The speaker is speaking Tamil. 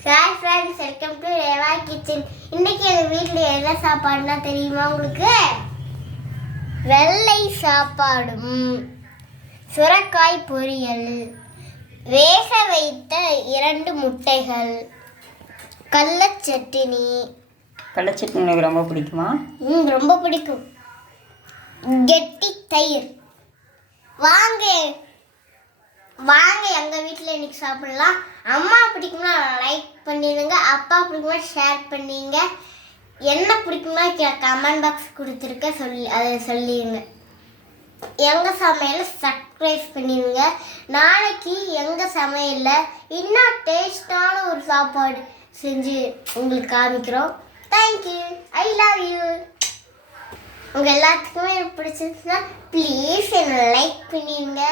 Hi friends welcome to Reva kitchen இன்னைக்கு எங்கள் வீட்டில் என்ன சாப்பாடுனா தெரியுமா உங்களுக்கு? வெள்ளை சாப்பாடும் சுரக்காய் பொரியல் வேக வைத்த இரண்டு முட்டைகள் கடல சட்னி எனக்கு ரொம்ப பிடிக்குமா? ம் ரொம்ப பிடிக்கும். கெட்டி தயிர். வாங்க வாங்க எங்கள் வீட்டில் இன்னைக்கு சாப்பிடலாம். அம்மா பிடிக்கும்னா லைக் பண்ணிடுங்க அப்பா பிடிக்குமா ஷேர் பண்ணிங்க என்ன பிடிக்குமா கமெண்ட் பாக்ஸ் கொடுத்துருக்க சொல்லி அதை சொல்லிடுங்க. எங்கள் சமையலை சப்ஸ்கிரைப் பண்ணிடுங்க. நாளைக்கு எங்கள் சமையலில் இன்னும் டேஸ்டான ஒரு சாப்பாடு செஞ்சு உங்களுக்கு காமிக்கிறோம். தேங்க்யூ ஐ லவ் யூ உங்கள் எல்லாத்துக்குமே பிடிச்சிருந்துச்சுன்னா ப்ளீஸ் என்னை லைக் பண்ணிடுங்க.